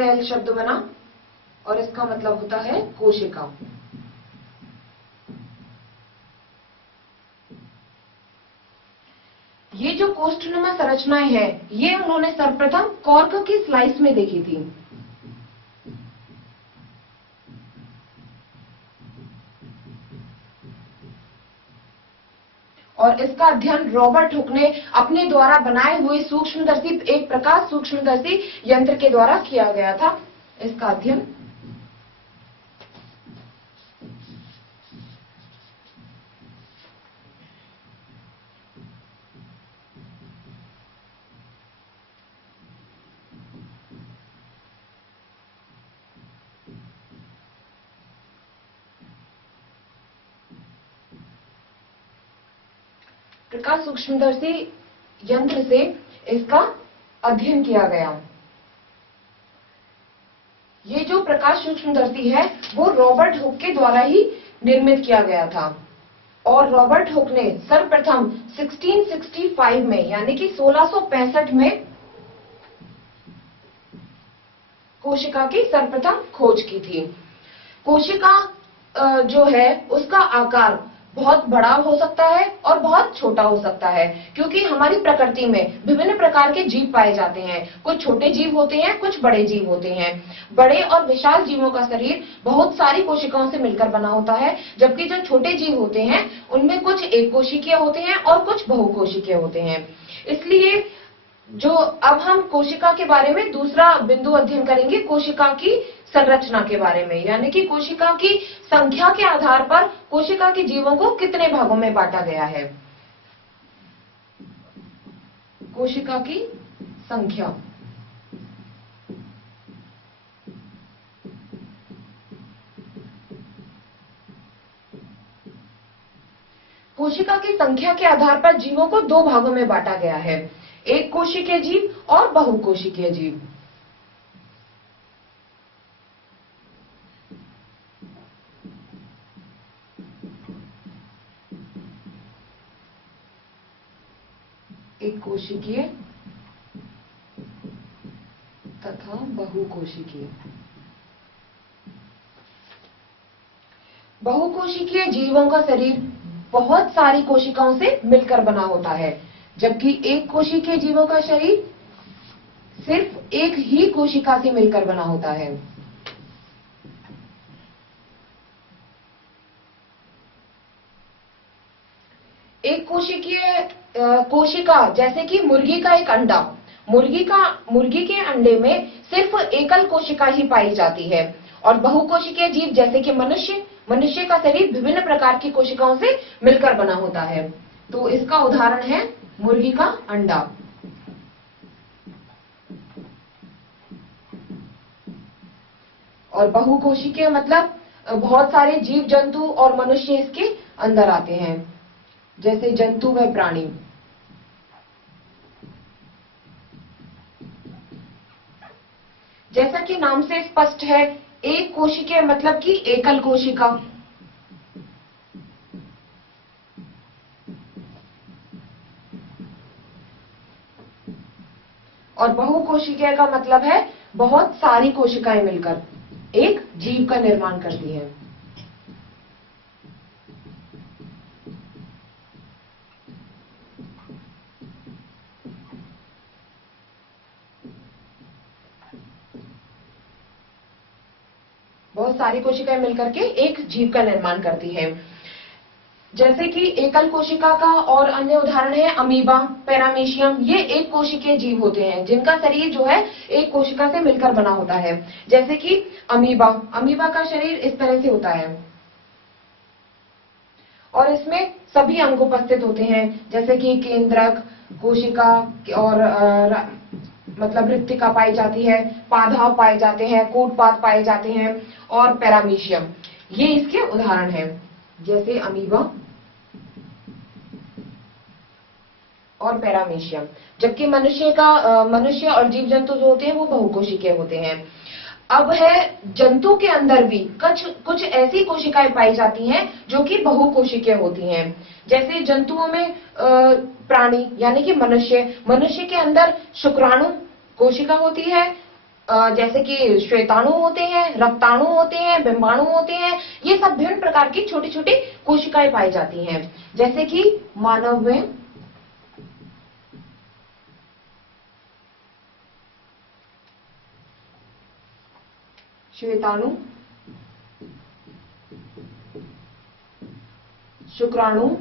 Cell शब्द बना और इसका मतलब होता है कोशिका। ये जो कोष्ठनुमा संरचनाएं हैं, ये उन्होंने सर्वप्रथम कॉर्क की स्लाइस में देखी थी। और इसका अध्ययन रॉबर्ट हुक ने अपने द्वारा बनाए हुए सूक्ष्मदर्शी, एक प्रकाश सूक्ष्मदर्शी यंत्र के द्वारा किया गया था। इसका अध्ययन प्रकाश सूक्ष्मदर्शी यंत्र से इसका अध्ययन किया गया। ये जो प्रकाश सूक्ष्मदर्शी है वो रॉबर्ट हुक के द्वारा ही निर्मित किया गया था और रॉबर्ट हुक ने सर्वप्रथम 1665 में यानी कि 1665 में कोशिका की सर्वप्रथम खोज की थी। कोशिका जो है उसका आकार बहुत बड़ा हो सकता है और बहुत छोटा हो सकता है, क्योंकि हमारी प्रकृति में विभिन्न प्रकार के जीव पाए जाते हैं। कुछ छोटे जीव होते हैं, कुछ बड़े जीव होते हैं। बड़े और विशाल जीवों का शरीर बहुत सारी कोशिकाओं से मिलकर बना होता है, जबकि जो छोटे जीव होते हैं उनमें कुछ एक कोशिकीय होते हैं और कुछ बहुकोशिकीय होते हैं। इसलिए जो अब हम कोशिका के बारे में दूसरा बिंदु अध्ययन करेंगे, कोशिका की संरचना के बारे में, यानी कि कोशिका की संख्या के आधार पर कोशिका के जीवों को कितने भागों में बांटा गया है। कोशिका की संख्या, कोशिका की संख्या के आधार पर जीवों को दो भागों में बांटा गया है, एक कोशिकीय जीव और बहुकोशिकीय जीव। एक कोशिकीय तथा बहुकोशिकीय। बहुकोशिकीय जीवों का शरीर बहुत सारी कोशिकाओं से मिलकर बना होता है, जबकि एक कोशिकीय जीवों का शरीर सिर्फ एक ही कोशिका से मिलकर बना होता है। एक कोशिकीय कोशिका, जैसे कि मुर्गी का एक अंडा, मुर्गी के अंडे में सिर्फ एकल कोशिका ही पाई जाती है। और बहुकोशिकीय जीव जैसे कि मनुष्य का शरीर विभिन्न प्रकार की कोशिकाओं से मिलकर बना होता है। तो इसका उदाहरण है मुर्गी का अंडा। और बहुकोशिकीय मतलब बहुत सारे जीव जंतु और मनुष्य इसके अंदर आते हैं, जैसे जंतु व प्राणी। जैसा कि नाम से स्पष्ट है, एक कोशिकीय मतलब कि एकल कोशिका। और बहुकोशिकीय का मतलब है बहुत सारी कोशिकाएं मिलकर एक जीव का निर्माण करती हैं। बहुत सारी कोशिकाएं मिलकर के एक जीव का निर्माण करती हैं। जैसे कि एकल कोशिका का और अन्य उदाहरण है अमीबा, पैरामीशियम। ये एक कोशिकीय जीव होते हैं जिनका शरीर जो है एक कोशिका से मिलकर बना होता है। जैसे कि अमीबा का शरीर इस तरह से होता है और इसमें सभी अंग उपस्थित होते हैं, जैसे कि केंद्रक, कोशिका और मतलब मृत्तिका पाई जाती है, पादप पाए जाते हैं, कूटपाद पाए जाते हैं और पैरामीशियम। ये इसके उदाहरण हैं, जैसे अमीबा और पैरामीशियम। जबकि मनुष्य और जीव जंतु जो होते हैं वो बहुकोशिकीय होते हैं। अब है जंतु के अंदर भी कुछ ऐसी कोशिकाएं पाई जाती हैं जो कि बहुकोशिकीय होती हैं। जैसे जंतुओं में प्राणी यानी कि मनुष्य के अंदर शुक्राणु कोशिका होती है, जैसे कि श्वेताणु होते हैं, रक्ताणु होते हैं, बिंबाणु होते हैं। ये सब विभिन्न प्रकार की छोटी छोटी कोशिकाएं पाई जाती हैं। जैसे कि मानव में श्वेताणु, शुक्राणु,